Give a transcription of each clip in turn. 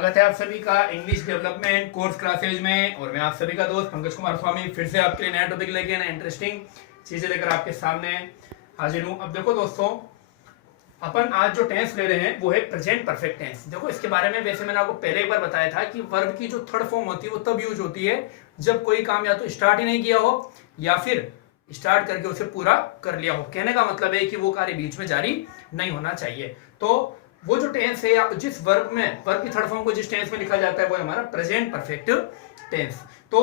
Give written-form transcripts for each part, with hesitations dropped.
स्वागत है आप सभी का इंग्लिश डेवलपमेंट कोर्स क्लासेज में। और मैं आप सभी का दोस्त पंकज कुमार स्वामी फिर से आपके लिए नया टॉपिक लेके ना इंटरेस्टिंग चीजें लेकर आपके सामने हाजिर हूं। अब देखो दोस्तों, अपन आज जो टेंस ले रहे हैं वो है प्रेजेंट परफेक्ट टेंस। देखो इसके बारे में वैसे मैंने आपको पहले एक बार बताया था कि वर्ब की जो थर्ड फॉर्म होती है वो तब यूज होती है जब कोई काम या तो स्टार्ट ही नहीं किया हो या फिर स्टार्ट करके उसे पूरा कर लिया हो। कहने का मतलब है कि वो कार्य बीच में जारी नहीं होना चाहिए। तो वो जो टेंस है या जिस वर्ब में वर्ब की थर्ड फॉर्म को जिस टेंस में लिखा जाता है वो है हमारा प्रेजेंट परफेक्ट टेंस। तो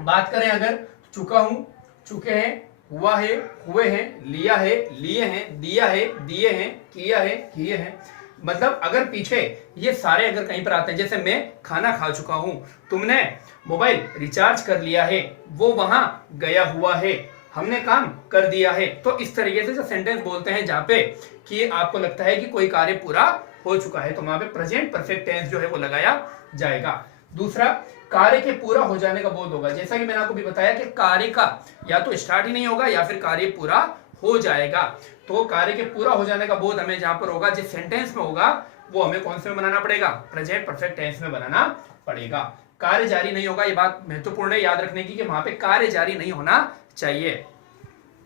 बात करें अगर चुका हूं, चुके हैं, हुआ है, हुए हैं, लिया है, लिए हैं, दिया है, दिए हैं, किया है, किए हैं। मतलब अगर पीछे ये सारे अगर कहीं पर आते हैं, जैसे मैं खाना खा चुका हूं, तुमने मोबाइल रिचार्ज कर लिया है, वो वहां गया हुआ है, हमने काम कर दिया है। तो इस तरीके से जो सेंटेंस बोलते हैं जहां पे कि आपको लगता है कि कोई कार्य पूरा हो चुका है तो वहां पे प्रेजेंट परफेक्ट टेंस जो है वो लगाया जाएगा। दूसरा, कार्य के पूरा हो जाने का बोध होगा। जैसा कि मैंने आपको भी बताया कि कार्य का या तो स्टार्ट ही नहीं होगा या फिर कार्य पूरा हो जाएगा। तो कार्य के पूरा हो जाने का बोध हमें जहां पर होगा, जिस सेंटेंस में होगा, वो हमें कौन से में बनाना पड़ेगा? प्रेजेंट परफेक्ट टेंस में बनाना पड़ेगा। कार्य जारी नहीं होगा, ये बात महत्वपूर्ण है याद रखने की कि वहां पे कार्य जारी नहीं होना चाहिए।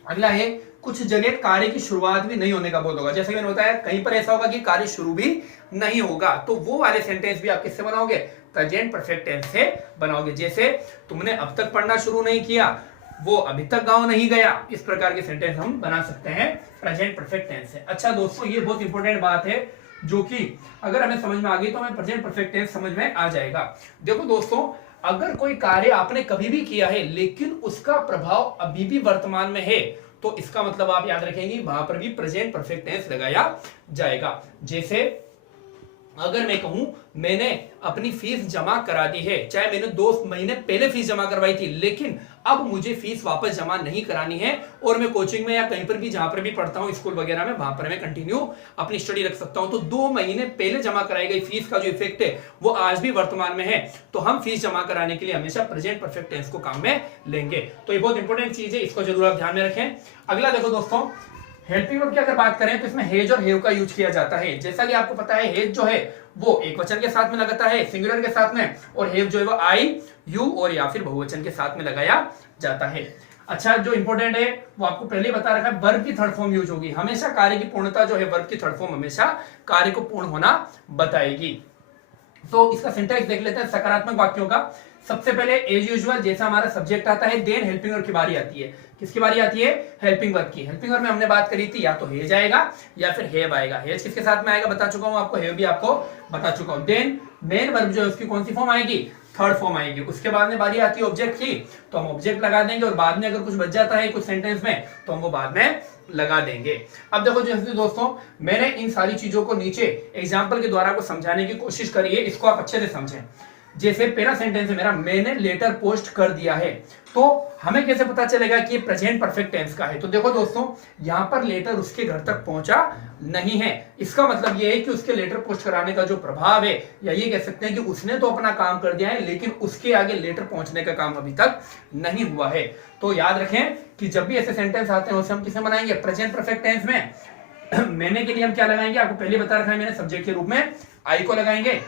अगला है कुछ जगह कार्य की शुरुआत भी नहीं होने का बोध होगा। जैसे मैंने बताया कहीं पर ऐसा होगा कि कार्य शुरू भी नहीं होगा, तो वो वाले सेंटेंस भी आप किससे बनाओगे? प्रेजेंट परफेक्ट टेंस से बनाओगे। जैसे तुमने अब तक पढ़ना शुरू नहीं किया, वो अभी तक गांव नहीं गया। इस प्रकार के सेंटेंस हम बना सकते हैं प्रेजेंट परफेक्ट टेंस से। अच्छा दोस्तों, ये बहुत इंपॉर्टेंट बात है जो कि अगर हमें समझ में आ गई तो हमें प्रेजेंट परफेक्ट टेंस समझ में आ जाएगा। देखो दोस्तों, अगर कोई कार्य आपने कभी भी किया है लेकिन उसका प्रभाव अभी भी वर्तमान में है, तो इसका मतलब आप याद रखेंगे वहां पर भी प्रेजेंट परफेक्ट टेंस लगाया जाएगा। जैसे अगर मैं कहूं मैंने अपनी फीस जमा करा दी है, चाहे मैंने 2 महीने पहले फीस जमा करवाई थी लेकिन अब मुझे फीस वापस जमा नहीं करानी है और मैं कोचिंग में या कहीं पर भी जहां पर भी पढ़ता हूं स्कूल वगैरह में, वहां पर मैं कंटिन्यू अपनी स्टडी रख सकता हूं। तो 2 महीने पहले जमा कराई गई फीस का जो इफेक्ट है वो आज भी वर्तमान में है, तो हम फीस जमा कराने के लिए हमेशा प्रेजेंट परफेक्ट टेंस को काम में लेंगे। तो ये बहुत इंपॉर्टेंट चीज है, इसको जरूर आप ध्यान में रखें। अगला देखो दोस्तों, हेल्पिंग वर्ब की अगर बात करें तो इसमें हेज और हेव का यूज किया जाता है। जैसा कि आपको पता है हेज जो है वो एक वचन के साथ में लगाता है, सिंगुलर के साथ में, और हेव जो है वो आई, यू और या फिर बहुवचन के साथ में लगाया जाता है। अच्छा, जो इंपॉर्टेंट है वो आपको पहले बता रखा है, वर्ब की थर्ड फॉर्म यूज होगी हमेशा। कार्य की पूर्णता जो है वर्ब की थर्ड फॉर्म हमेशा कार्य को पूर्ण होना बताएगी। तो इसका सिंटैक्स देख लेते हैं सकारात्मक वाक्यों का। सबसे पहले एज यूजुअल जैसा हमारा सब्जेक्ट आता है, देन हेल्पिंग वर्ब की बारी आती है। किसकी बारी आती है? हेल्पिंग वर्ब की। हेल्पिंग वर्ब में हमने बात करी थी या तो हेज आएगा या फिर हेव आएगा। हेज किसके साथ में आएगा बता चुका हूं आपको, हेव भी आपको बता चुका हूं। देन मेन वर्ब जो है उसकी कौन सी फॉर्म आएगी? थर्ड फॉर्म आएगी। उसके बाद में बारी आती है ऑब्जेक्ट की, तो हम ऑब्जेक्ट लगा देंगे और बाद में अगर कुछ बच जाता है कुछ सेंटेंस में तो हम वो बाद में लगा देंगे। अब देखो जैसे दोस्तों, मैंने इन सारी चीजों को नीचे एग्जांपल के द्वारा को समझाने की कोशिश करी है, इसको आप अच्छे से समझें। जैसे पहला सेंटेंस है मेरा, मैंने लेटर पोस्ट कर दिया है, तो हमें कैसे पता चलेगा कि ये प्रेजेंट परफेक्ट टेंस का है? तो देखो दोस्तों, यहां पर लेटर उसके घर तक पहुंचा नहीं है, इसका मतलब ये है कि उसके लेटर पोस्ट कराने का जो प्रभाव है, या ये कह सकते हैं कि उसने तो अपना काम कर दिया है लेकिन उसके आगे लेटर पहुंचने का काम अभी तक नहीं हुआ है। तो याद रखें कि जब भी ऐसे सेंटेंस आते हैं उसे हम किसमें बनाएंगे? प्रेजेंट परफेक्ट टेंस में। मैंने के लिए हम क्या लगाएंगे? आपको पहले बता रखा है मैंने, सब्जेक्ट के रूप में आई को लगाएंगे।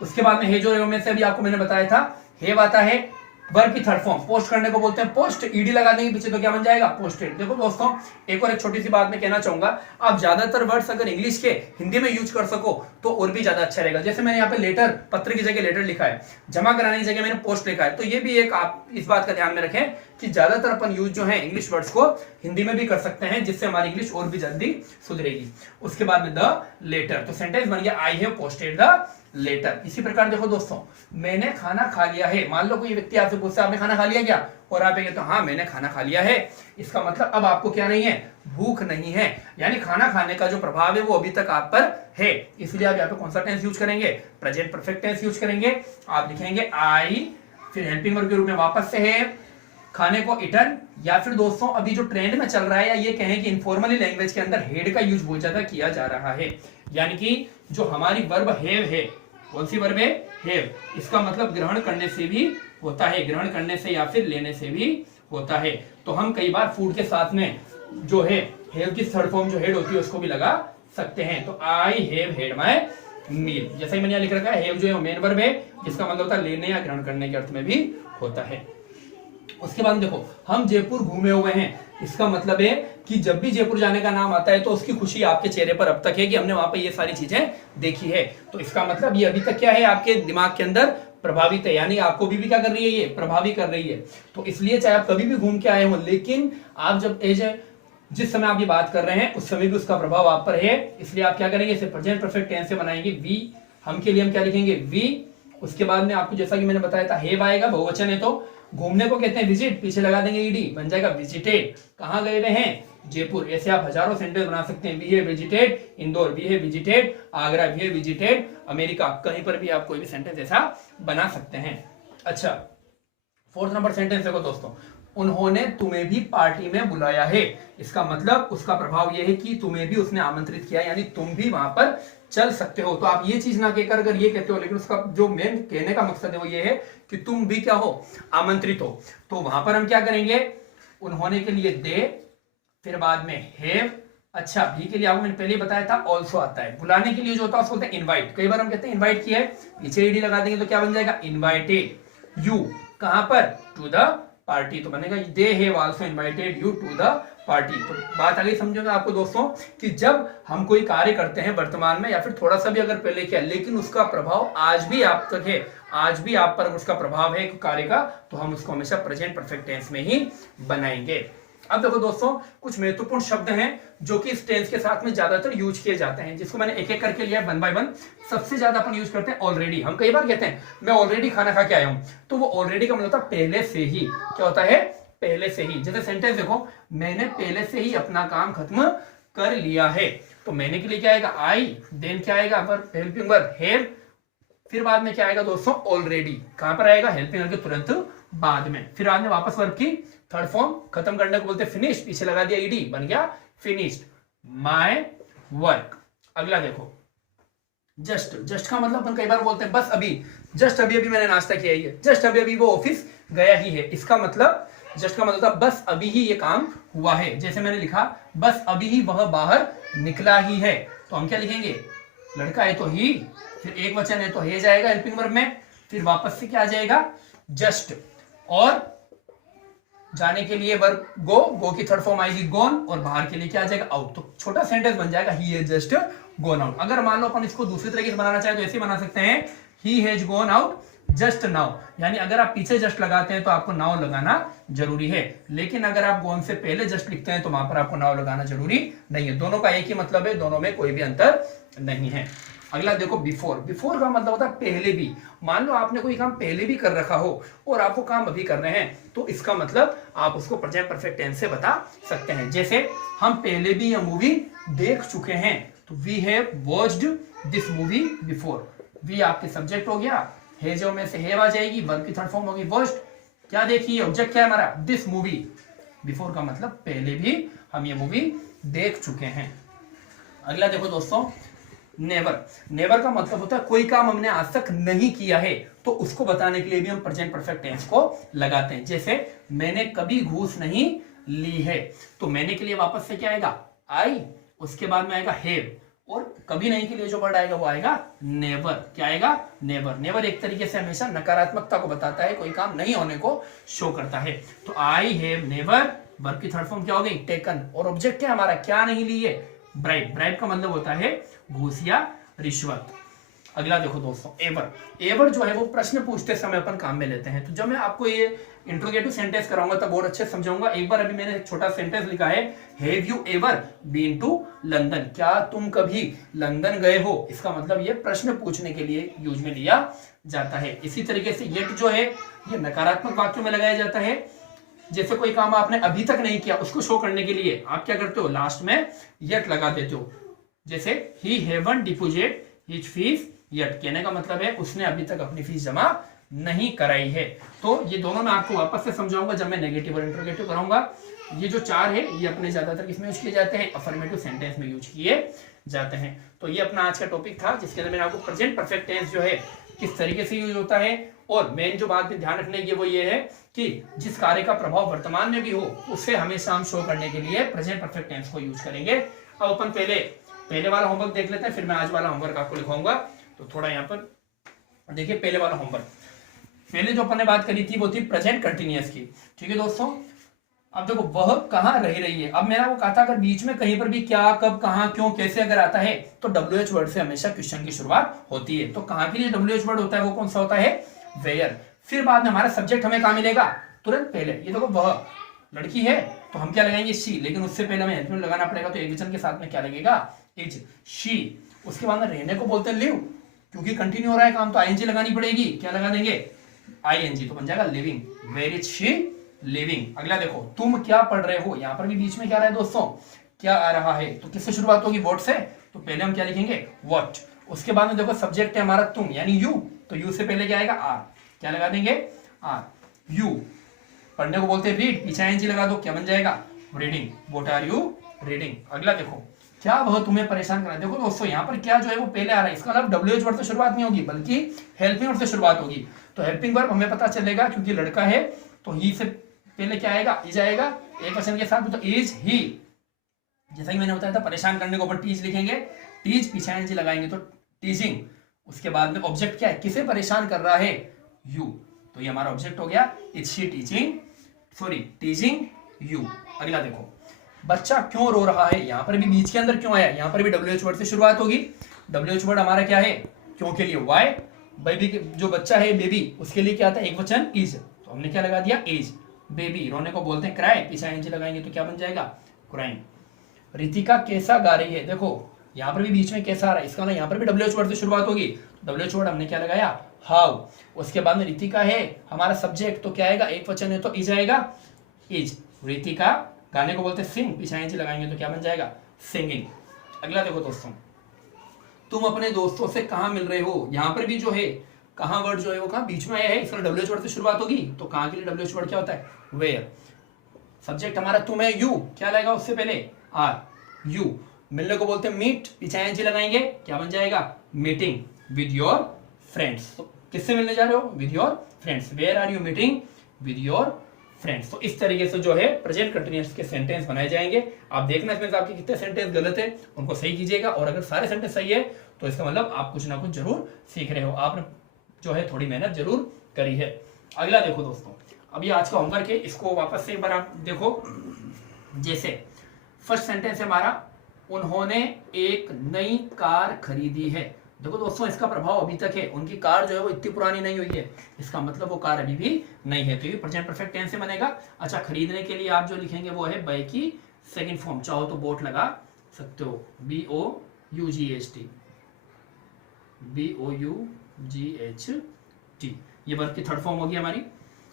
उसके बाद में हेज और हेव में से अभी आपको मैंने बताया था हेव आता है वर्ब की थर्ड फॉर्म, पोस्ट करने को बोलते हैं पोस्ट, ईडी लगा देंगे पीछे तो क्या बन जाएगा? पोस्टेड। देखो दोस्तों, एक और एक छोटी सी बात मैं कहना चाहूंगा, आप ज्यादातर वर्ड्स अगर इंग्लिश के हिंदी में यूज कर सको तो और भी ज्यादा अच्छा रहेगा। जैसे मैंने यहाँ पे लेटर, पत्र की जगह लेटर लिखा है, जमा कराने की जगह मैंने पोस्ट लिखा है, तो ये भी एक आप इस बात का ध्यान में रखें कि ज्यादातर अपन यूज जो है इंग्लिश वर्ड्स को हिंदी में भी कर सकते हैं, जिससे हमारी इंग्लिश और भी जल्दी सुधरेगी। उसके बाद में द लेटर, तो सेंटेंस बन गया I have posted the letter. इसी प्रकार देखो दोस्तों, मैंने खाना खा लिया है। मान लो कोई व्यक्ति आपसे पूछता है आपने खाना खा लिया क्या, और आप कहते हो हाँ मैंने खाना खा लिया है, इसका मतलब अब आपको क्या नहीं है? भूख नहीं है, यानी खाना खाने का जो प्रभाव है वो अभी तक आप पर है। इसलिए आप यहाँ पे कौन सा टेंस यूज करेंगे? प्रेजेंट परफेक्ट टेंस यूज करेंगे। आप लिखेंगे आई, फिर हेल्पिंग वर्ब के रूप में वापस से है, खाने को इटन, या फिर दोस्तों अभी जो ट्रेंड में चल रहा है, या ये कहें कि इनफॉर्मली लैंग्वेज के अंदर हेड का यूज बहुत ज्यादा किया जा रहा है। यानी कि जो हमारी वर्ब हैव है, कौन सी वर्ब है? हैव। इसका मतलब ग्रहण करने से भी होता है, ग्रहण करने से या फिर लेने से भी होता है। तो हम कई बार फूड के साथ में जो है हैव की थर्ड फॉर्म जो हेड होती है उसको भी लगा सकते हैं। तो आई हैव हैड माय मील। जैसा ही मैंने यहाँ लिख रखा है, हैव जो है मेन वर्ब है, जिसका मतलब होता है लेने या ग्रहण करने के अर्थ में भी होता है। उसके बाद देखो, हम जयपुर घूमे हुए हैं, इसका मतलब है कि जब भी जयपुर जाने का नाम आता है तो उसकी खुशी आपके चेहरे पर अब तक है कि हमने वहां पर ये सारी चीजें देखी है। तो इसका मतलब ये अभी तक क्या है, आपके दिमाग के अंदर प्रभावित है, यानी आपको भी क्या कर रही है, ये प्रभावित कर रही है। तो इसलिए चाहे आप कभी भी घूम के आए हो, लेकिन आप जब जिस समय आप ये बात कर रहे हैं उस समय भी उसका प्रभाव आप पर है। इसलिए आप क्या करेंगे, इसे प्रेजेंट परफेक्ट टेंस से बनाएंगे। वी हम के लिए हम क्या लिखेंगे, वी। उसके बाद में आपको जैसा कि मैंने बताया था, हैव आएगा, बहुवचन है तो घूमने को कहते हैं विजिट, पीछे लगा देंगे ईडी, बन जाएगा विजिटेड। कहाँ गए हुए हैं, जयपुर। ऐसे आप हजारों सेंटेंस बना सकते हैं। We have visited Indore, we have visited Agra, we have visited America. कहीं पर भी आप कोई भी सेंटेंस ऐसा बना सकते हैं। अच्छा, 4th नंबर सेंटेंस देखो दोस्तों, उन्होंने तुम्हें भी पार्टी में बुलाया है। इसका मतलब उसका प्रभाव यह है कि तुम्हें भी उसने आमंत्रित किया, यानी तुम भी वहां पर चल सकते हो। तो आप ये चीज ना कहकर अगर ये कहते हो, लेकिन उसका जो मेन कहने का मकसद है वो ये है कि तुम भी क्या हो, आमंत्रित हो। तो वहां पर हम क्या करेंगे, उन्होंने के लिए दे, फिर बाद में हैव। अच्छा, भी के लिए आपको मैंने पहले बताया था ऑल्सो आता है। बुलाने के लिए जो होता है उसको बोलते हैं इनवाइट। कई बार हम कहते हैं इनवाइट किया है, पीछे ईडी लगा देंगे तो क्या बन जाएगा, इनवाइटेड यू। कहां पर, टू द पार्टी। तो बनेगा they have also invited you to the party. तो बात आ गई समझोगे आपको दोस्तों, कि जब हम कोई कार्य करते हैं वर्तमान में या फिर थोड़ा सा भी अगर पहले किया, लेकिन उसका प्रभाव आज भी आप तक है, आज भी आप पर उसका प्रभाव है कार्य का, तो हम उसको हमेशा प्रेजेंट परफेक्ट टेंस में ही बनाएंगे। अब देखो दोस्तों, कुछ महत्वपूर्ण शब्द हैं जो कि इस टेंस के साथ में ज्यादातर यूज किए जाते हैं, जिसको मैंने एक एक करके लिया 1 बाय 1। सबसे ज्यादा अपन यूज करते हैं ऑलरेडी। हम कई बार कहते हैं मैं ऑलरेडी खाना खा के आया हूं, तो वो ऑलरेडी का मतलब होता है पहले से ही। क्या होता है, पहले से ही। जैसे सेंटेंस देखो, मैंने पहले से ही अपना काम खत्म कर लिया है। तो मैंने के लिए क्या आएगा, आई, देन क्या आएगा, हेल्पिंग वर्ब हैव, फिर बाद में क्या आएगा दोस्तों, ऑलरेडी। कहां पर आएगा, हेल्पिंग वर्ब के तुरंत बाद में। फिर बाद में वापस वर्ब की थर्ड फॉर्म, खत्म करने को बोलते हैं फिनिश, पीछे लगा दिया ईडी, बन गया फिनिश्ड माय वर्क। अगला देखो, जस्ट। जस्ट का मतलब अपन कई बार बोलते हैं बस अभी, जस्ट अभी अभी मैंने नाश्ता किया ही है, जस्ट अभी अभी वो ऑफिस गया ही है। इसका मतलब, जस्ट का मतलब था बस अभी ही ये काम हुआ है। जैसे मैंने लिखा, बस अभी ही वह बाहर निकला ही है, तो हम क्या लिखेंगे, लड़का है तो ही, फिर एक वचन है तो हे जाएगा हेल्पिंग वर्ब में, फिर वापस से क्या आ जाएगा, जस्ट। और जाने के लिए वर्ब गो, गो की थर्ड फॉर्म आएगी गोन, और बाहर के लिए क्या आ जाएगा, आउट। तो छोटा सेंटेंस बन जाएगा he has just gone out. अगर मान लो अपन इसको दूसरी तरीके से बनाना चाहे तो ऐसे बना सकते हैं, he has gone out just now. यानी अगर आप पीछे जस्ट लगाते हैं तो आपको नाउ लगाना जरूरी है, लेकिन अगर आप गोन से पहले जस्ट लिखते हैं तो वहां पर आपको नाउ लगाना जरूरी नहीं है। दोनों का एक ही मतलब है, दोनों में कोई भी अंतर नहीं है। अगला देखो, बिफोर। बिफोर का मतलब होता है पहले भी। मान लो आपने कोई काम पहले भी कर रखा हो और आप वो काम अभी कर रहे हैं, तो इसका मतलब आप उसको प्रेजेंट परफेक्ट टेंस से बता सकते हैं। जैसे हम पहले भी यह मूवी देख चुके हैं, तो we have watched this movie before. We आपके सब्जेक्ट हो गया, हेज में से हैव आ जाएगी, वर्ब की थर्ड फॉर्म होगी वॉच्ड। क्या देखी है, ऑब्जेक्ट क्या है हमारा, दिस मूवी। बिफोर का मतलब पहले भी हम ये मूवी देख चुके हैं। अगला देखो दोस्तों, नेवर। नेवर का मतलब होता है कोई काम हमने आज तक नहीं किया है, तो उसको बताने के लिए भी हम प्रेजेंट परफेक्ट टेंस को लगाते हैं। जैसे मैंने कभी घूस नहीं ली है, तो मैंने के लिए वापस से क्या आएगा, आई, उसके बाद में आएगा हैव, और कभी नहीं के लिए जो वर्ड आएगा वो आएगा नेवर। क्या आएगा, नेवर। नेवर एक तरीके से हमेशा नकारात्मकता को बताता है, कोई काम नहीं होने को शो करता है। तो आई हैव नेवर, वर्ब की थर्ड फॉर्म क्या हो गई, टेकन, और ऑब्जेक्ट क्या हमारा, क्या नहीं ली है, ब्राइब। ब्राइब का मतलब होता है घूस या रिश्वत। अगला देखो दोस्तों, एवर। एवर जो है वो प्रश्न पूछते समय अपन काम में लेते हैं। तो जब मैं आपको ये इंट्रोगेटिव सेंटेंस कराऊंगा तब और अच्छे समझाऊंगा। एक बार अभी मैंने एक छोटा सेंटेंस लिखा है, have you ever been to London, क्या तुम कभी लंदन गए हो। इसका मतलब ये प्रश्न पूछने के लिए यूज में लिया जाता है। इसी तरीके से येट जो है ये नकारात्मक वाक्यों में लगाया जाता है। जैसे कोई काम आपने अभी तक नहीं किया, उसको शो करने के लिए आप क्या करते हो, लास्ट में येट लगा देते हो। जैसे ही haven't deposit his fees yet, कहने का मतलब है उसने अभी तक अपनी फीस जमा नहीं कराई है। तो ये दोनों मैं आपको वापस से समझाऊंगा जब मैं नेगेटिव और इंट्रोगेटिव कराऊंगा। ये जो चार है ये अपने ज्यादातर किसमें यूज किए जाते हैं, अफर्मेटिव सेंटेंस में यूज किए जाते हैं। तो ये अपना आज का टॉपिक था, जिसके अंदर मैंने आपको प्रेजेंट परफेक्ट टेंस जो है किस तरीके से यूज होता है, और मेन जो बात में ध्यान रखने की वो ये है कि जिस कार्य का प्रभाव वर्तमान में भी हो उससे हमेशा हम शो करने के लिए प्रेजेंट परफेक्ट टेंस को यूज करेंगे। अब अपन पहले वाला होमवर्क देख लेते हैं, फिर मैं आज वाला होमवर्क आपको लिखाऊंगा। तो थोड़ा यहाँ पर देखिए पहले वाला होमवर्क, पहले जो अपन ने बात करी थी वो थी प्रेजेंट कंटिन्यूअस की, ठीक है दोस्तों। अब देखो वह कहाँ रह रही है, अब मैंने आपको कहा था अगर बीच में कहीं पर भी क्या, कब, कहाँ, क्यों, कैसे अगर आता है तो WH वर्ड से हमेशा क्वेश्चन की शुरुआत होती है। तो कहाँ के लिए WH वर्ड होता है, वो कौन सा होता है, वेयर। फिर बाद में हमारा सब्जेक्ट हमें कहाँ मिलेगा, तुरंत पहले। ये देखो वह लड़की है तो हम क्या लगाएंगे, शी, लेकिन उससे पहले हमें हेल्पिंग लगाना पड़ेगा, तो एक वचन के साथ में क्या लगेगा, इज, शी। उसके बाद में रहने को बोलते हैं लिव, क्योंकि कंटिन्यू हो रहा है काम तो ING लगानी पड़ेगी, क्या लगा देंगे, ING, तो बन जाएगा living, where is she living. अगला देखो तुम क्या पढ़ रहे हो, यहाँ पर भी बीच में क्या रहा है दोस्तों, क्या आ रहा है, तो किससे शुरुआत होगी, व्हाट से, तो पहले हम क्या लिखेंगे, व्हाट। उसके बाद में देखो सब्जेक्ट है हमारा तुम यानी यू, तो यू से पहले क्या आएगा, आर, क्या लगा देंगे, आर, यू। पढ़ने को बोलते हैं रीड, पीछे ING लगा दो, क्या बन जाएगा, reading, what are you reading. अगला देखो क्या वह तुम्हें परेशान कर रहा है, देखो दोस्तों यहाँ पर क्या जो है वो पहले आ रहा है, इसका मतलब WH वर्ड से शुरुआत नहीं होगी बल्कि हेल्पिंग वर्ड से शुरुआत होगी। तो हेल्पिंग वर्ब हमें पता चलेगा क्योंकि लड़का है तो ही से पहले क्या आएगा, इज आएगा, एक वचन के साथ, तो इज ही। जैसा कि मैंने बताया था परेशान करने के ऊपर टीज लिखेंगे, टीज पीछे ING लगाएंगे तो टीजिंग। उसके बाद में ऑब्जेक्ट क्या है, किसे परेशान कर रहा है, यू, तो ये हमारा ऑब्जेक्ट हो गया, is she teaching, sorry टीजिंग you. अगला देखो बच्चा क्यों रो रहा है, यहाँ पर भी बीच के अंदर क्यों आया, यहाँ पर भी WH वर्ड से शुरुआत होगी। WH वर्ड हमारा क्या है, क्यों के लिए वाई, बेबी जो बच्चा है बेबी उसके लिए क्या आता है, एक वचन इज, तो हमने क्या लगा दिया, इज, बेबी। रोने को बोलते हैं क्राई, पीछे ING लगाएंगे तो क्या बन जाएगा, क्राइम। रितिका कैसा गा रही है, देखो यहाँ पर भी बीच में कैसा आ रहा है, इसका मतलब यहाँ पर भी WH वर्ड से शुरुआत होगी, WH वर्ड हमने क्या लगाया, हाउ। उसके बाद में रितिका है हमारा सब्जेक्ट, तो क्या आएगा, एक वचन है तो इज आएगा, इज, रितिका। गाने को बोलते हैं सिंग, पीछे ING लगाएंगे तो क्या बन जाएगा, सिंगिंग। अगला देखो दोस्तों तुम अपने दोस्तों से कहाँ मिल रहे हो, यहाँ पर भी जो है कहाँ वर्ड जो है वो कहाँ बीच में आया है, इसका WH वर्ड से शुरुआत होगी, तो कहाँ के लिए WH वर्ड क्या होता है, वेयर। सब्जेक्ट हमारा तुम है, यू, क्या लगेगा उससे पहले, आर, यू। मिलने को बोलते हैं मीट, पीछे ING लगाएंगे, क्या बन जाएगा, मीटिंग विद योर फ्रेंड्स। तो किससे मिलने जा रहे हो, with your friends, where are you meeting with your friends. तो इस तरीके से जो है प्रेजेंट कंटिन्यूअस के सेंटेंस बनाए जाएंगे। आप देखना इसमें आपके कितने सेंटेंस गलत है उनको सही कीजिएगा, और अगर सारे सेंटेंस सही है तो इसका मतलब आप कुछ ना कुछ जरूर सीख रहे हो, आपने जो है थोड़ी मेहनत जरूर करी है। अगला देखो दोस्तों, अभी आज का होमवर्क है, इसको वापस से एक बार आप देखो। जैसे फर्स्ट सेंटेंस है हमारा, उन्होंने एक नई कार खरीदी है। देखो दोस्तों इसका प्रभाव अभी तक है, उनकी कार जो है वो इतनी पुरानी नहीं हुई है, इसका मतलब वो कार अभी भी नहीं है, तो ये प्रेजेंट परफेक्ट टेंस से बनेगा। अच्छा खरीदने के लिए आप जो लिखेंगे वो है बाय की सेकंड फॉर्म, चाहो तो बोट लगा सकते हो, BOUGHT, BOUGHT, ये वर्ब की थर्ड फॉर्म होगी हमारी।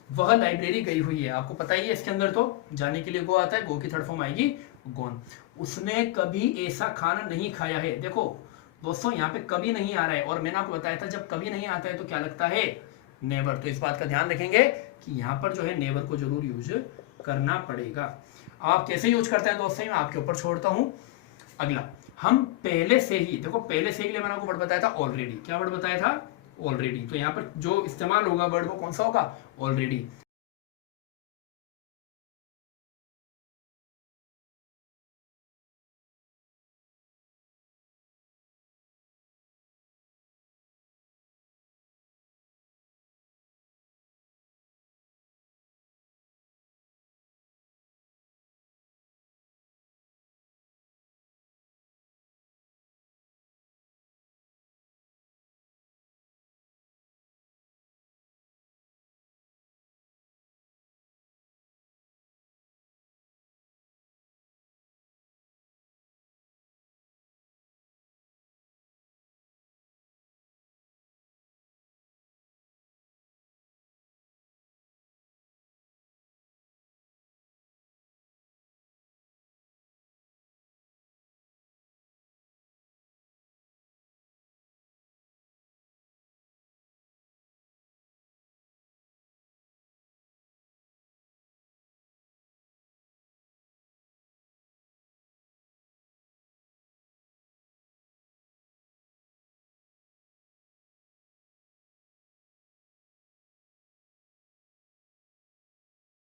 वह लाइब्रेरी गई हुई है, आपको पता ही है इसके अंदर तो जाने के लिए गो आता है, गो की थर्ड फॉर्म आएगी गोन। उसने कभी ऐसा खाना नहीं खाया है, देखो दोस्तों यहाँ पे कभी नहीं आ रहा है, और मैंने आपको बताया था जब कभी नहीं आता है तो क्या लगता है, नेवर। तो इस बात का ध्यान रखेंगे कि यहाँ पर जो है नेवर को जरूर यूज करना पड़ेगा। आप कैसे यूज करते हैं दोस्तों मैं आपके ऊपर छोड़ता हूँ। अगला हम पहले से ही, देखो पहले से ही मैंने आपको वर्ड बताया था ऑलरेडी, क्या वर्ड बताया था, ऑलरेडी। तो यहाँ पर जो इस्तेमाल होगा वर्ड वो कौन सा होगा, ऑलरेडी।